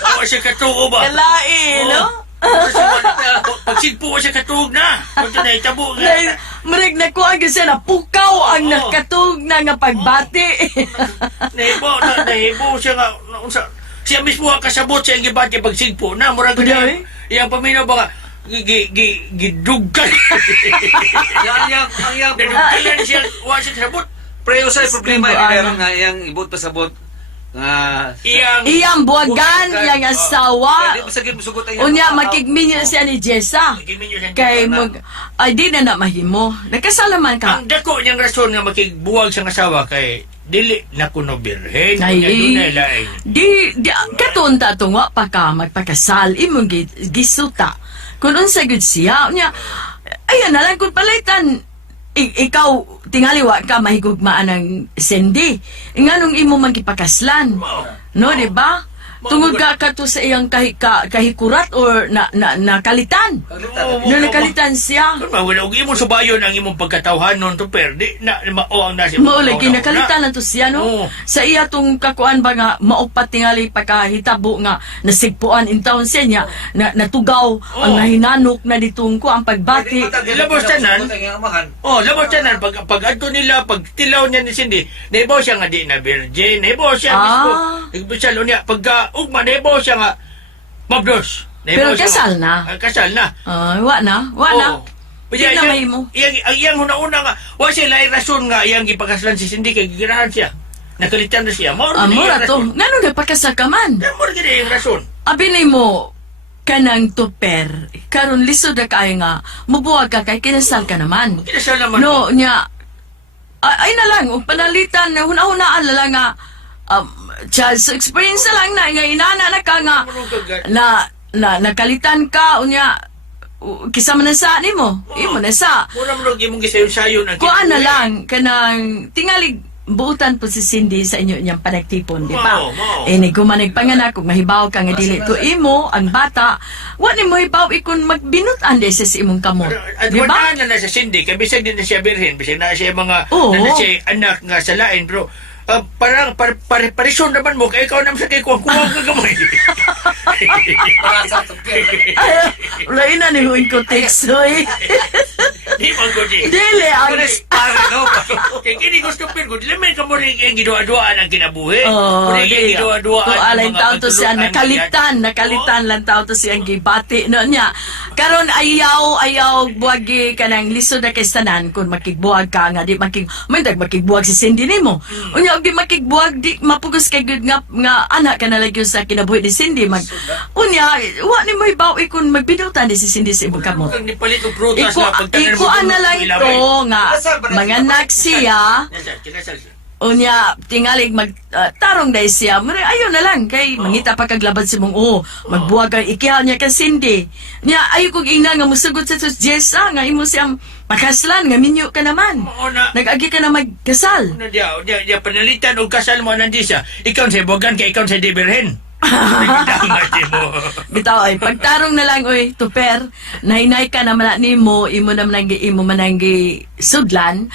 Wa siya katuo ba? Kalai, no? Pagsigpo ko siya katug na. Kung ito na itabo nga. Murag nakuha ka siya na pukaw ang Oo. nakatug na nga pagbati. Nahibo siya nga. Siya mismo ang kasabot siya ang gibati pagsigpo na. Murag Kuya, na. Iyang paminaw ba nga. Gidugkan. Ang yang Nadugkan siya. Wa siya kasabot. Preo sa problema Ano? meron nga yang ibot pasabot nga Iyang buwagan, iyang asawa. Di ba sa sugot ang Unya, makigminyo siya ni Jessa. Kay ay di na mahimo. Nagkasalaman ka. Ang dako niyang rason nga makigbuwag sa asawa kay dili na kuno birhen. Ay, Kaya doon na laing. di katunta tunga pa ka magpakasal imong gisuta. Kung unsa gud siya, unya ayan na lang kung palaitan ikaw tingali wa ka mahigugmaan ng Cindy. Nganong imo magipakaslan. No, di ba? Tungod ka kato sa iyang kahikurat or nakalitan. No, nakalitan siya. Kung wala og imong subayon ang imong pagkatawhan non to perdi na mao ang nasi. Mauli, kinakalitan na to siya, no? Oo. Sa iya tong kakuan ba nga, maupat tingali pagkahitabo nga, nasigpuan in town siya niya, natugaw, ang nahinanok na ditong ko, ang pagbati. Labos tanan. Oh, labas siya na. Pag adto nila, pag tilaw niya ni Cindy, naibaw siya nga di na virgin. Naibaw siya mismo. Naibaw siya niya. Pagka ugma, naibaw siya nga mabdos. Pero kasal na. Kasal na. Wa na. Di na mahimo. Ang iyang una-una nga, wa siya lain rason nga iyang gipakaslan si Cindy kay gigirahan siya. Nakalitan na siya. Mura to. Ngano nagpakasal ka man? Mura gina yung rason. Abi mo, kanang Tuper, karon lisod na kayo nga, mubuwag ka kay kinasal ka naman. Kinasal naman. No, nya, ay na lang, ug panalitan, hunahunaan na lang nga, child's experience na lang na, nga inana na ka nga, nakalitan ka, unya, Kisa man na sa ni mo. Imo na sa. Mura mo imong gisayo-sayo ng Kuan na lang, kanang tingalig buutan po si Cindy sa inyo niyang panagtipon, di ba? Mao. Gumanig panganak, kung mahibaw ka nga dili to imo, ang bata, wa ni mo hibaw ikon magbinutan di sa imong kamot. Di ba? Adwan na sa Cindy, kaya bisag din na siya birhen, bisag na siya mga, Oo. na siya anak nga sa lain, pero parang parisyon naman mo, kaya ikaw naman sa kay kuwang-kuwang ka gamay. Para sa tupir. Lain na ni huwag ko text, oy. Di man ko di. Dili, ang... Para no, kaya kini gusto pin ko, dili man ka mo rin yung gidua-duaan ang kinabuhi. Oh, Muna yung gidua-duaan ang alay mga tao to siya pagtulutan. nakalitan lang tao to siya ang gibati no niya. Karon ayaw buwagi kanang lisod na kay tanan kung makigbuwag ka nga di makigbuwag si Cindy nimo. Unya og di makigbuwag di mapugos kay gud nga anak ka na lagi sa kinabuhi ni Cindy unya wa ni mo ibaw ikon magbinutan di si Cindy sa imong kamot. Kung nipalit og prutas na pagtanan mo. Ikuan na lang ito nga manganak siya. Kinasal. Unya, tingalig tarong dahil siya. Ayaw na lang, kay mangita pa kaglabad si mong, magbuwag ang ikihan niya ka Cindy. Nya, ayaw kong ina nga musugot sa sus Jessa, nga imo siyang makaslan, nga minyo ka naman. Oo na. Nag-agi ka na magkasal. Dia panalitan og kasal mo nandi siya. Ikaw sa bogan kay ikaw sa dibirhen. Bitaw ay, pagtarong na lang, tuper, nahinay ka naman ni mo, imo mananggi sudlan,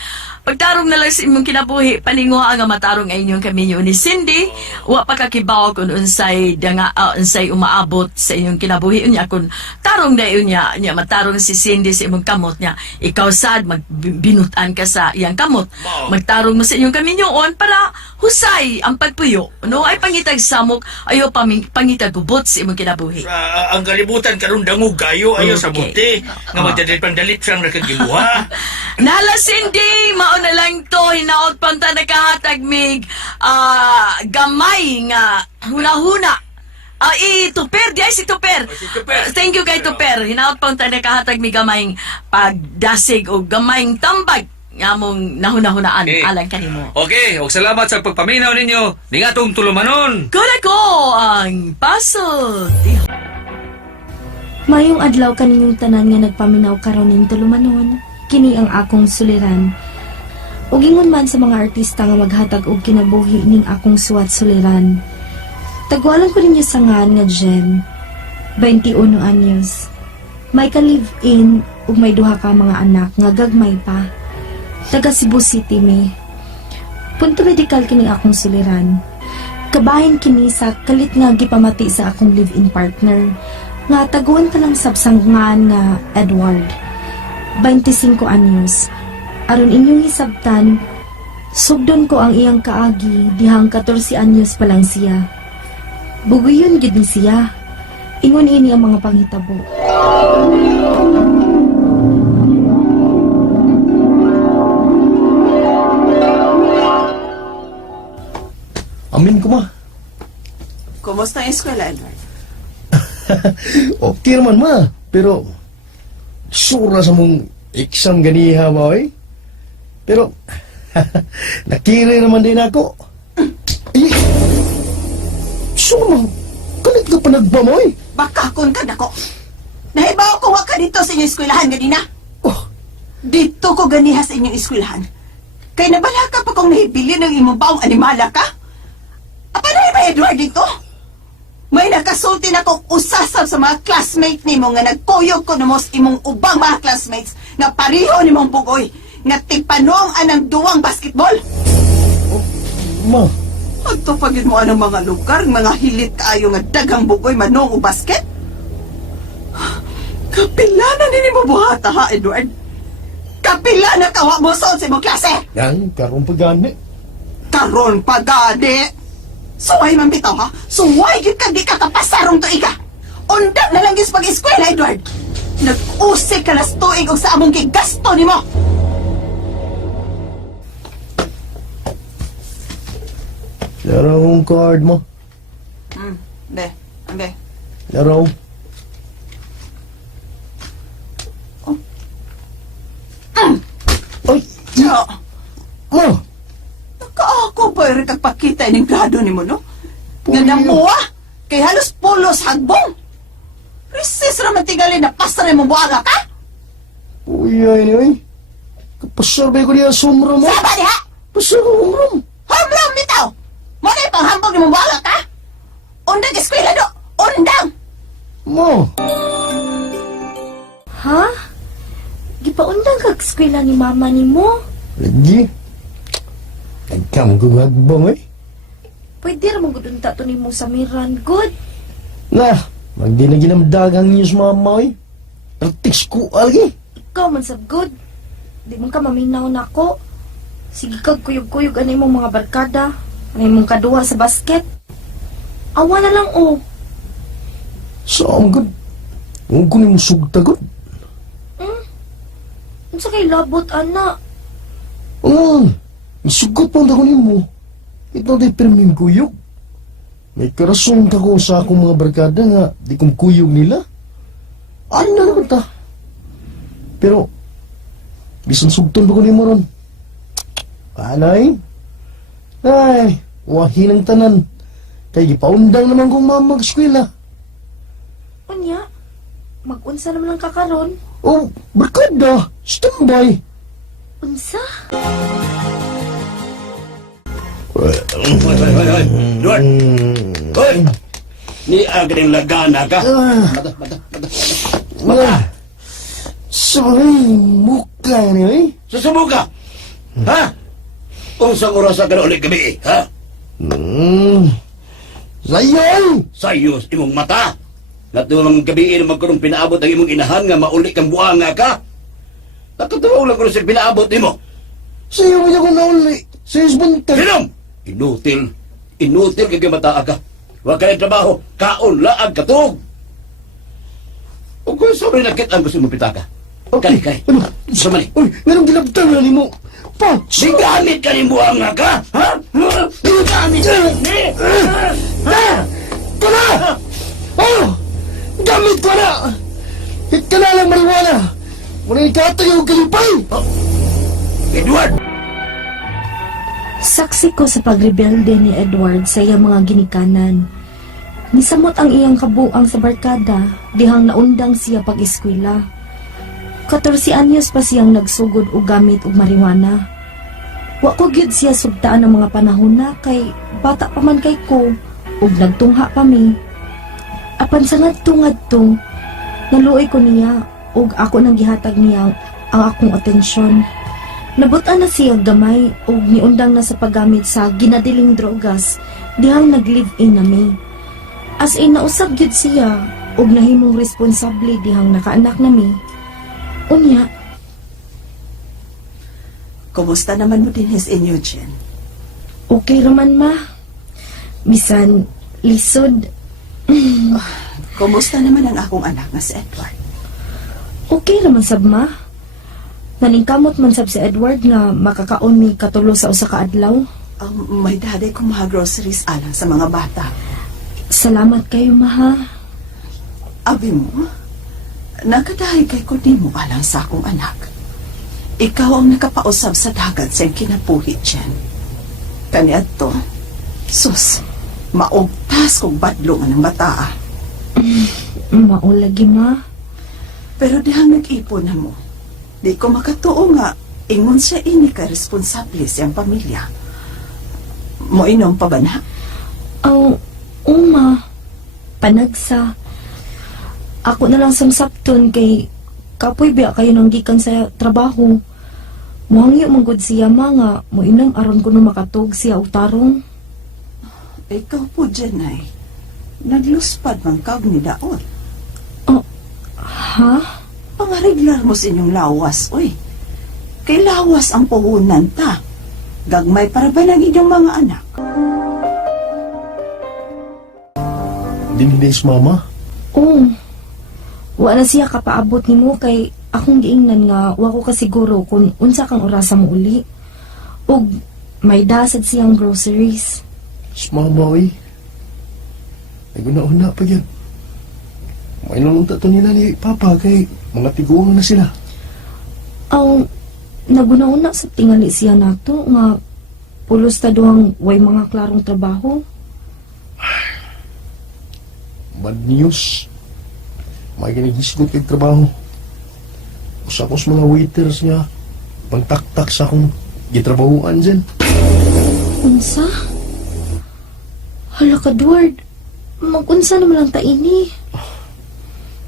pagtarong na lang sa imong kinabuhi, paninguha nga matarong ay inyong kami ni Cindy, wa pa kakibaw kung unsay umaabot sa inyong kinabuhi unya kung tarong na unya matarong si Cindy sa imong kamot niya, ikaw sad magbinutan ka sa iyang kamot, magtarong mo sa inyong kami para husay ang pagpuyo, no ay pangitag samok, ayo pangitag gubot sa imong kinabuhi. Ang kalibutan karon dangog kayo ayo sa buti nga magdadali pandalit siyang nakagiluha. Nala Cindy, mao na lang to, hinaot panta nakahatag mig gamay nga huna-huna. Tuper, di ay si Tuper. Si Tuper. Thank you kay Tuper. Hinaot panta nakahatag mig gamayng pagdasig o gamayng tambag nga mong nahuna-hunaan alang kanimo. Okay, og salamat sa pagpaminaw ninyo. Ning atong tulumanon. Kuna ko ang pasod. Mayong adlaw kaninyong tanan nga nagpaminaw karon ning tulumanon, kini ang akong suliran. Ug ingon man sa mga artista nga maghatag og kinabuhi ning akong suwat suliran. Tagwalan ko ninyo sangan nga Jem, 21 anyos. May ka-live-in ug may duha ka mga anak nga gagmay pa. Taga Cebu City mi. Punto medikal kini akong suliran. Kabahin kini sa kalit nga gipamati sa akong live-in partner nga taguan ka lang sabsangan nga Edward, 25 anyos. Aron inyong hisabtan, sugdon ko ang iyang kaagi dihang 14 anyos pa lang siya. Buguyon gid ni siya. Ingon ini ang mga panghitabo. Amin ko ma. Kumusta ang eskwela, Edward? Okay naman ma. Pero, sura sa mong exam ganiha ba eh? Pero, nakiri naman din ako. Eh, sura mo, kalit ka pa nagbamoy. Bakakon ka nako. Nahibaw ko wa ka dito sa inyong eskwelahan ganina. Oh, Dito ko ganiha sa inyong eskwelahan. Kay nabala ka pa kung nahibili ng imong baong animala ka? Apa na ba, Edward, dito? May nakasulti na kong usasab sa mga classmate nimo nga nagkuyog ko numos imong ubang mga classmates nga pariho nimong bugoy nga tigpanong anang duwang basketball. ma, Adto pagid mo anong mga lugar, mga hilit kaayo nga daghang bugoy manong o basket? Kapila na nini mo buhata ha, Edward? Kapila na kawa mo sa imong klase? yan, karong pagani. Karon pagani. Suway man bitaw ha? Suway gyud kag di ka kapasarong tuiga. Undag na lang gis pag-eskwela, Edward. Nag-usik ka nas tuig og sa among gigasto nimo. Laro ang card mo. Be, be. Laro. Ay, Yo, ma, nakaako ba rin kagpakita ining grado nimo, no? Nga namuha, kay halos pulos hagbong. Prisis raman tingali na pasra mo buwaga ka? Uy, ay, oy. Kapasarbay ko niya sumro mo. Saba diha! Pasar ko umrom. Hamlam bitaw! Mo na ipanghambog ni mo buwaga ka? Undang eskwela do! Undang! Mo. Ha? Gipaundang kag eskwela ni mama ni mo? Lagi. Kagkam gumagbang eh. Pwede ra mong gudunta to nimo sa Miran, good? Nah, magdi na ginamdagang niyo sa mama eh. Artis ko algi. Ikaw man sab good. Di man ka maminaw nako. Sige kag kuyog-kuyog anay mong mga barkada. Anay mong kaduha sa basket. Awa na lang oh. Saan good? Huwag ko niyong sugta good. Unsa kay labot ana? Isugot pa ko nimo. Ito di perming kuyog. May karason ka ko sa akong mga barkada nga di kong kuyog nila. Ano na naman ta? Pero, bisan sugton pa ko nimo ron. Anay? Ay, wahin ang tanan. Kay gipaundang naman kong mamag-eskwela. Unya, mag-unsa naman ang kakaron? Oh, barkada! Standby! Unsa? Duan! Hoy! Ni agring lagana ka. Mata! Sabay, mukha niyo eh. Susubok ka! Ha? Unsang oras ka na ulit gabi, ha? Sayang! Sayos imong mata! Natulong gabi na magkaroon pinaabot ang imong inahan nga mauli kang buanga ka. Nakatawa lang ko na siya pinaabot mo. Sa'yo mo niya ko nauli. Sa isbunta. Sinom! Inutil. Inutil kagay mata ka. Huwag ka ng trabaho. Kaon, laag, katog. O kung sabi na kit ang gusto mo pitaka. Okay. Kali. Ano? Sa mali. Uy, merong ginabtan na ni mo. Pa! Sigamit ka ni buanga ka, ha? Sigamit ka ni! Kana! Oh! Gamit ko na! Hit ka na lang mariwana! Muna ikatayo kalipay! Edward! Saksi ko sa pagrebelde ni Edward sa iyang mga ginikanan. Nisamot ang iyang kabuang sa barkada, dihang naundang siya pag-eskwela. 14 anyos pa siyang nagsugod og gamit og marijuana. Wa ko gyud siya sugtaan ng mga panahon na kay bata pa man kay ko ug nagtungha pa mi. Apan sa ngadto naluoy ko niya ug ako nang gihatag niya ang akong atensyon. Nabutan na siya gamay ug niundang na sa paggamit sa ginadiling drogas dihang nag-live-in nami. As in nausab gyud siya ug nahimong responsable dihang nakaanak nami. Unya, Kumusta naman mo din his inyo, Jen? okay raman ma. Bisan lisod. Kumusta naman ang akong anak na si Edward? Okay raman sab ma. Naningkamot man sab si Edward nga makakaon mi katulo sa usa ka adlaw. May daday kong mga groceries alang sa mga bata. Salamat kayo ma ha. Abi mo, nakadahay kay ko di mo alang sa akong anak. Ikaw ang nakapausab sa dagat sa kinabuhi, Jen. Kaniadto, sus, maugtas kong badlongan ng bataa. Maulagi ma. Pero dihang nag-ipon na mo, di ko makatuo nga, ingon siya ini ka responsable siyang pamilya. Mo inom pa ba na? Uma. Panagsa. Ako na lang samsapton kay kapoy biya kayo nang gikan sa trabaho. Muhangyo manggod siya mga moinom aron ko no makatog siya og tarong. Ikaw po, Jen, ay nagluspad mang kag ni Daot. Ha? Pangariglar mo sa inyong lawas, oy. Kay lawas ang puhunan ta. Gagmay para ba ng inyong mga anak? Dinilis mama. Oo. Wala siya kapaabot nimo kay akong giingnan nga wa ko kasiguro kung unsa kang orasa mo uli. Ug may dasad siyang groceries. Mas mama oy. Ay guna-una pa yan. May nalunta to nila ni Papa kay mga tiguang na sila. Naguna-una sa tingali siya nato nga pulos ta duhang way mga klarong trabaho. Bad news. may ginigisgot kay trabaho. Usa ko sa mga waiters nga, pangtaktak sa akong gitrabahuan dyan. Unsa? Hala ka, Edward. Mag-unsa naman lang ta ini.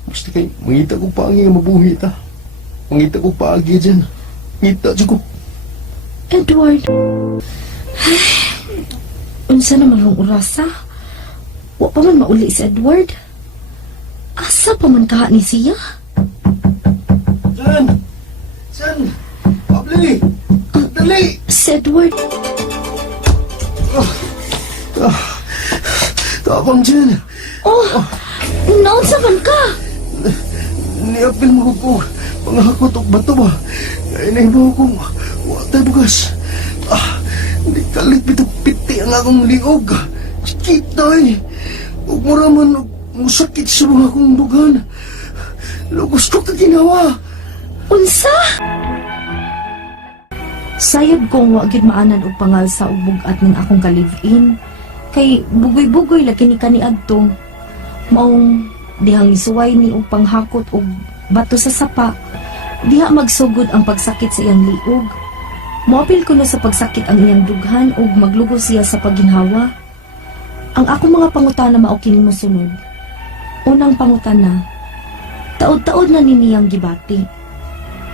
Basta kay, mangita ko paagi nga mabuhi ta. Mangita ko paagi dyan. Ngita dyan ko. Edward. Ay, unsa naman lang orasa? Wa pa man mauli si Edward. Asa pa man kaha ni siya? San? San? Pabli! Dali! Si Edward. Tapang dyan. Oh, naunsa man ka? Niapil mo ko. Pangakot og bato ba? Kaya nahibaw kong watay bugas. Hindi kalit piti ang akong liog. Sakit tayo. Huwag mo raman musakit sa mga akong dugan. Lugos ko ka ginawa. Unsa? Sayod kong wa gid maanan og pangalsa og bugat ning akong ka-live-in. Kay bugoy-bugoy lagi ni kaniadto. Maong dihang isuway ni og panghakot og bato sa sapa. Diha magsugod ang pagsakit sa iyang liog. Moapil ko na sa pagsakit ang iyang dughan ug maglugos siya sa pagginhawa. Ang akong mga pangutana mao kini mosunod. Unang pangutana, taod-taod na ni niyang gibati.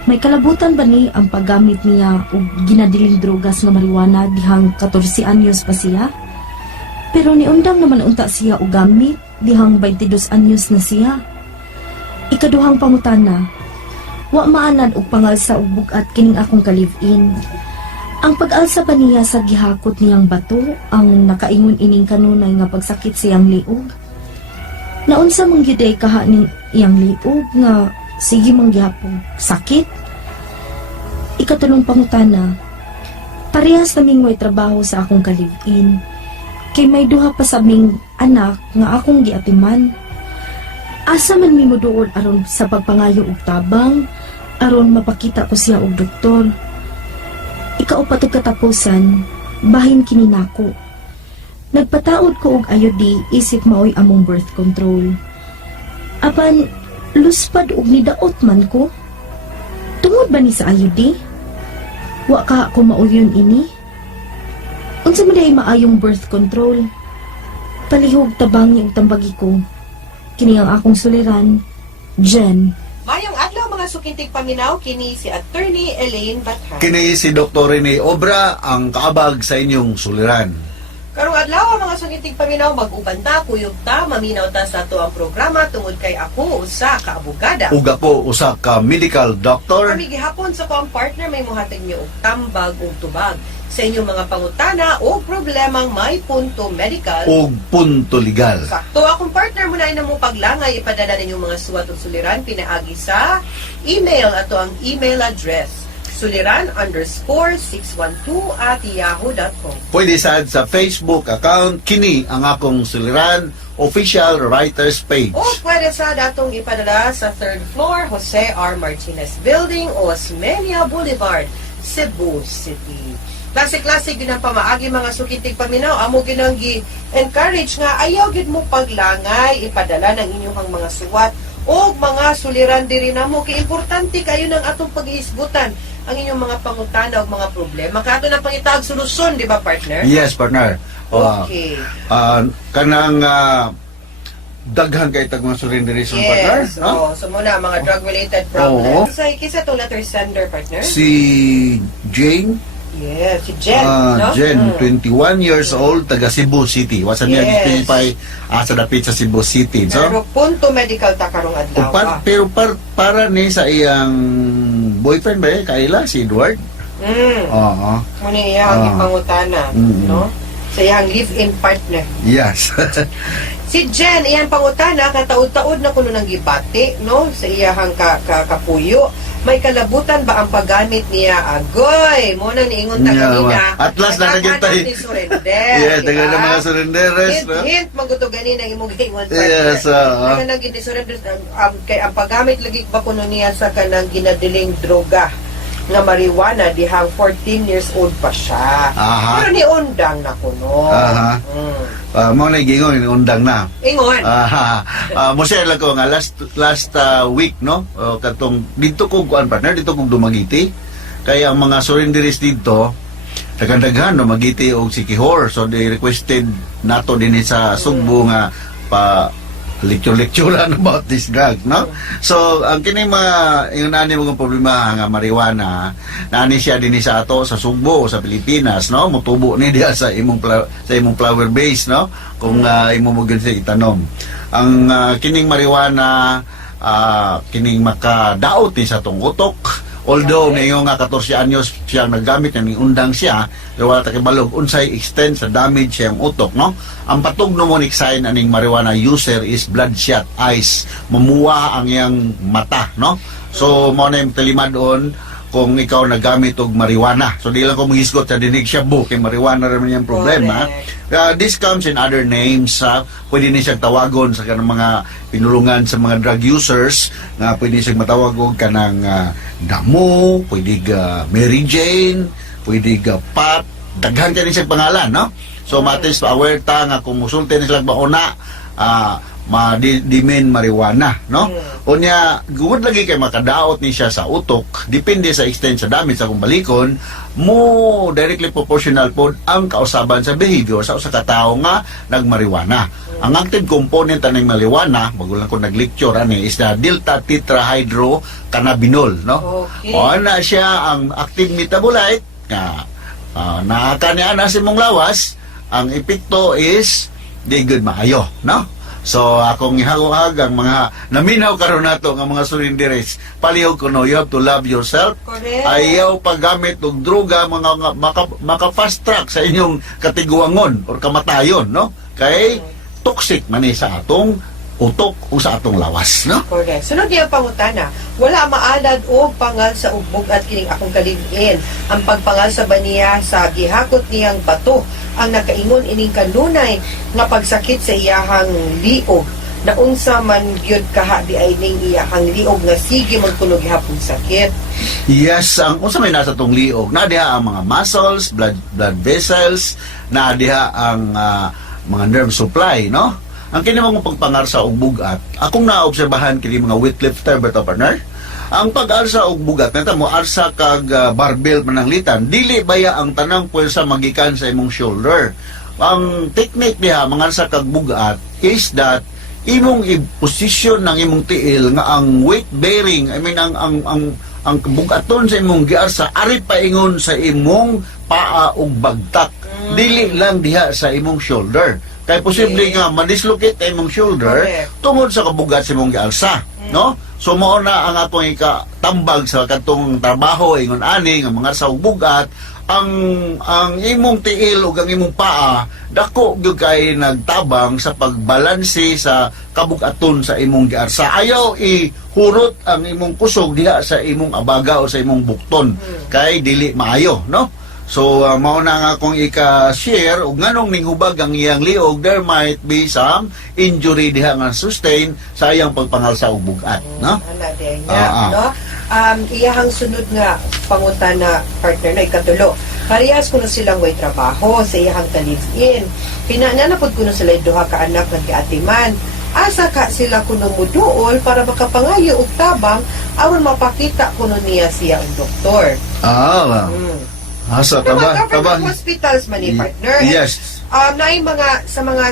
May kalabutan ba ni ang paggamit niya og ginadiling drogas na marijuana dihang 14 anyos pa siya? Pero niundang naman unta siya og gamit dihang 22 anyos na siya. Ikaduhang pangutana, wa maanad og pangalsa og bugat kining akong ka-live-in. Ang pag-alsa ba niya sa gihakot niyang bato ang nakaingon ining kanunay nga pagsakit sa iyang liog? Naunsa mong giday kaha ning iyang liog nga sige mang gihapon sakit? Ikatulong pangutana, parehas naming may trabaho sa akong ka-live-in. Kay may duha pa saming anak nga akong giatiman. Asa man mi moduol aron sa pagpangayo og tabang, aron mapakita ko siya og doktor. Ikaupat og katapusan, bahin kini nako. Nagpataod ko og ayodi isip maoy among birth control. Apan luspad og nidaot man ko. Tungod ba ni sa ayodi? Wa ka ko mauyon ini? Unsa man day maayong birth control? Palihog tabangi og tambagi ko. Kini ang akong suliran, Jen. Mayong adlaw mga sukintig paminaw, kini si Attorney Elaine Bathan. Kini si Dr. Rene Obra ang kaabag sa inyong suliran. Karong adlaw mga sukintig paminaw, mag-uban ta, kuyog ta, maminaw ta sa ato ang programa tungod kay ako usa ka abogada. Uga po usa ka medical doctor. Kami gihapon sa ko ang partner may muhatag niyo og tambag ug tubag sa inyong mga pangutana o problemang may punto medical Og punto legal. Sakto akong partner muna na mo paglangay ipadala ninyong mga suwat ug suliran pinaagi sa email ato ang email address suliran_612@yahoo.com. Pwede sad sa Facebook account kini ang akong suliran official writers page. O pwede sa datong ipadala sa 3rd floor Jose R. Martinez Building, Osmeña Boulevard, Cebu City. Klase-klase ginang pamaagi mga sukitig paminaw, amo ginang gi-encourage nga ayaw gid mo paglangay ipadala ng inyong mga suwat o mga suliran diri namo kay importante kayo ng atong pag-iisgutan ang inyong mga pangutana o mga problema. Kato na pangitag solusyon, di ba partner? Yes, partner. Okay. Kanang daghan kay tag mga surrenderation, partner. Yes. So muna, mga drug-related problems. Oo. Sa kisa itong letter sender, partner? Si Jane. Yes, si Jen, no? Jen, 21 years old, taga Cebu City. Wasan niya Yes. gipilipay sa dapit sa Cebu City. So, Pero punto medical ta karong adlaw. pero para ni sa iyang boyfriend ba kaila si Edward? Oo. Muna iyang ipangutana, no? Sa iyang live-in partner. Yes. Si Jen, iyang pangutana, kataod-taod na kuno nang gibati, no? Sa iyang kapuyo. May kalabutan ba ang paggamit niya? Agoy! Muna niingon ta kanina. At last na nagyan tayo. Yeah, taga na mga surrenderes, no? Hint, maguto ganina imong gingon partner. Yes, Taga nang ginisurrender kay ang paggamit lagi ba kuno niya sa kanang ginadiling droga. nga marijuana dihang 14 years old pa siya. Aha. Pero niundang na kuno. Aha. Mo na gingon undang na. Ingon. Mo share lang ko nga last week no. Katong dito ko kuan partner dito kog Dumagiti. Kaya ang mga surrenderies dito daghan no Magiti og Sikihor. So they requested nato din sa Sugbo nga pa lecture about this drug, no? So, ang kini yung nani mo problema nga marijuana, nani siya din sa ato sa Sugbo sa Pilipinas, no? Mutubo ni diha sa imong flower base, no? Kung imo mo gyud siya itanom. Ang kining marijuana kining makadaot ni sa tong utok. Although ngayon nga 14 anyos siyang naggamit ng undang siya, pero wala tayo balog unsay extent sa damage siyang utok, no? Ang patugnomonic sign aning marijuana user is bloodshot eyes, mamuwa ang iyang mata, no? So mo na yung talimadon kung ikaw nagamit og marijuana. So di lang ko magisgot sa dinig siya kay marijuana rin yung problema. This comes in other names. Pwede ni siyang tawagon sa kanang mga pinulungan sa mga drug users nga pwede siyang matawag og kanang Damo, pwede Mary Jane, pwede Pat, daghan ka ni siyang pangalan, no? So matis pa aware ta nga kung musulti ni sila bauna ma-dimen marijuana, no? Unya, gugod lagi kay makadaot ni siya sa utok, depende sa extent sa damage sa kumbalikon, mo directly proportional po ang kausaban sa behavior sa usa ka tawo nga nagmarijuana. Ang active component ng marijuana, bago lang ko nag-lecture ani, is the delta tetrahydrocannabinol, no? Okay. O na siya ang active metabolite nga nakakanian sa imong lawas, ang epekto is di good maayo, no? So, akong ihagog ang mga naminaw karon nato nga mga surrenderies. Palihog ko no, you have to love yourself. Correct. Ayaw paggamit og droga mga maka-fast track sa inyong katiguangon or kamatayon, no? Kay toxic man sa atong utok o sa atong lawas, no? Correct. Sunod niya ang pangutana. Wala maalad o pangal sa ugbog at kining akong kaligin. Ang pagpangal sa baniya sa gihakot niyang bato ang nakaingon ining kanunay nga pagsakit sa iyahang liog na unsa man gyud kaha di ay ning iyahang liog nga sige magkunog gihapon sakit. Yes, ang unsa may nasa tong liog, na diha ang mga muscles, blood vessels, na diha ang mga nerve supply, no? Ang kini mga pagpangar sa og bugat, akong naobserbahan kini mga weightlifter beto partner. Ang pag-arsa og bugat neta mo arsa kag barbell mananglitan, dili baya ang tanang pwersa magikan sa imong shoulder. Ang technique diha mangarsa kag bugat is that imong i-position ng imong tiil nga ang weight bearing, I mean ang bugaton sa imong giarsa ari paingon sa imong paa ug bagtak. Dili lang diha sa imong shoulder. Kay posible nga ma-dislocate imong shoulder tungod sa kabugat sa imong giarsa, no? So mao na ang atong ikatambag sa katong trabaho ingon ani nga mga sa bugat ang imong tiil ug ang imong paa dako gyud kay nagtabang sa pagbalanse sa kabugaton sa imong giarsa. Ayaw ihurot ang imong kusog diha sa imong abaga o sa imong bukton kay dili maayo, no? So, mao na nga akong ika-share ug nganong ninghubag ang iyang liog, there might be some injury diha nga sustain sa iyang pagpangal sa og bugat, no? Ana din niya, no? Iyahang sunod nga pangutana partner na ikatulo. Parehas kuno silang way trabaho sa iyahang ka-live-in. Pinananapod kuno sila duha ka anak nga giatiman. Asa ka sila kuno muduol para makapangayo og tabang aron mapakita kuno niya siya ang doktor. Asa Pero ka ba? government hospitals man ni partner. Yes. Naay mga sa mga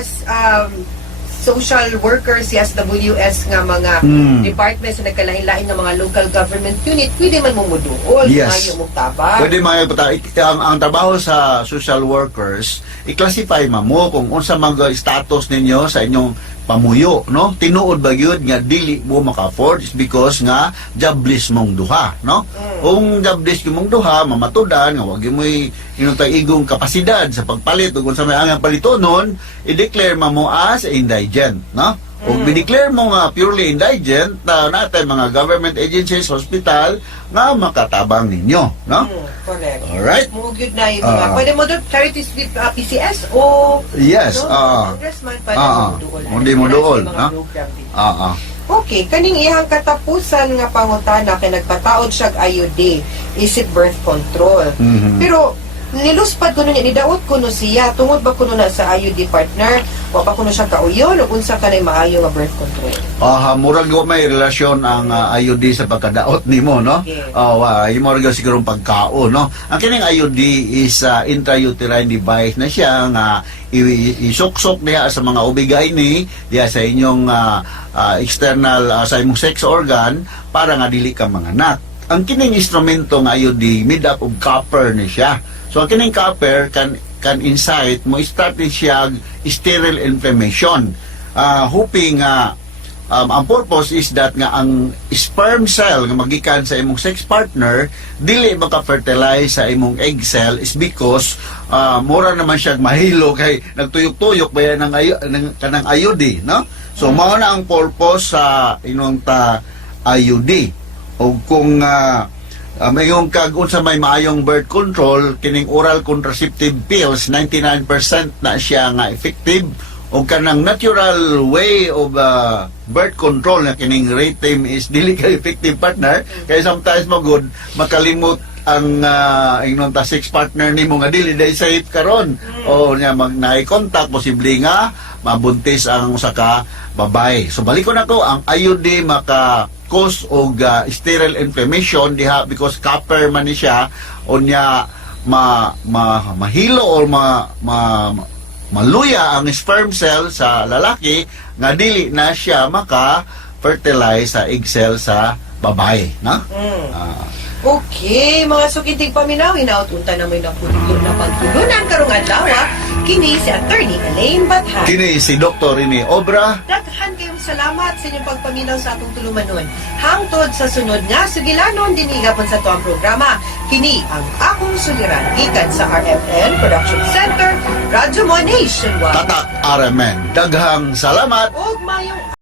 social workers, SWS nga mga departments na nagkalain-lain ng mga local government unit, pwede man mumuduol. Yes. Ngayon mo tabang. Pwede ang trabaho sa social workers, i-classify mo kung unsa mga status ninyo sa inyong pamuyo, no? Tinuod ba yun nga dili mo maka-afford is because nga jobless mong duha, no? Kung jobless mong duha, mamatudan, nga wag mo inutay igong kapasidad sa pagpalit o kung sa may angang palitonon, i-declare mo as indigent, no? O i-declare mo nga purely indigent, natin mga government agencies, hospital, nga makatabang ninyo, no? Correct. Alright? Mugid na yung mga, pwede mo doon, charities with PCS o... Yes, Congressman, pwede mo doon. Hindi mo doon, no? Okay, kaning ihang katapusan nga pangutana kay nagpataod siya IUD, isip birth control. Pero niluspad ko niya, nidaot ko no siya, tungod ba ko na sa IUD partner, wa ba ko na siya kauyon, o unsa ka na maayo nga birth control? Murag ko may relasyon ang IUD sa pagkadaot nimo, no? Okay. Murag siguro pagkao, no? Ang kining IUD is intrauterine device na siya nga isuksok niya sa mga ubigay ni diya sa inyong external sa imong sex organ para nga dili ka manganak. Ang kining instrumento nga IUD made up of copper ni siya. So ang kining copper can inside mo start ni siya sterile inflammation. Hoping ang purpose is that nga ang sperm cell nga magikan sa imong sex partner dili maka-fertilize sa imong egg cell is because mura naman siya mahilo kay nagtuyok-tuyok ba yan ng kanang IUD, no? So mao na ang purpose sa inong IUD. O kung mayong kag unsa may maayong birth control, kining oral contraceptive pills 99% na siya nga effective, o kanang natural way of birth control na kining Retem is dili ka effective partner kay sometimes magud makalimot ang ingnon ta sex partner nimo nga dili day safe karon o nya mag contact posible nga mabuntis ang usa ka babae. So balik ko na ko ang IUD maka cause og sterile inflammation diha because copper man ni siya o nya mahilo or maluya ang sperm cell sa lalaki nga dili na siya maka-fertilize sa egg cell sa babae, no? Okay, mga sukiting paminaw, hinautunta na may napulito na pagtulunan karong adlaw. Kini si Attorney Elaine Bathan. Kini si Dr. Rini Obra. Daghan kayong salamat sa inyong pagpaminaw sa atong tulumanon. Hangtod sa sunod nga sugilanon dinigapon sa tuwang programa. Kini ang akong suliran gikan sa RFN Production Center, Radyo Mo Nationwide. Tatak Aramen. Daghang salamat. Ug mayong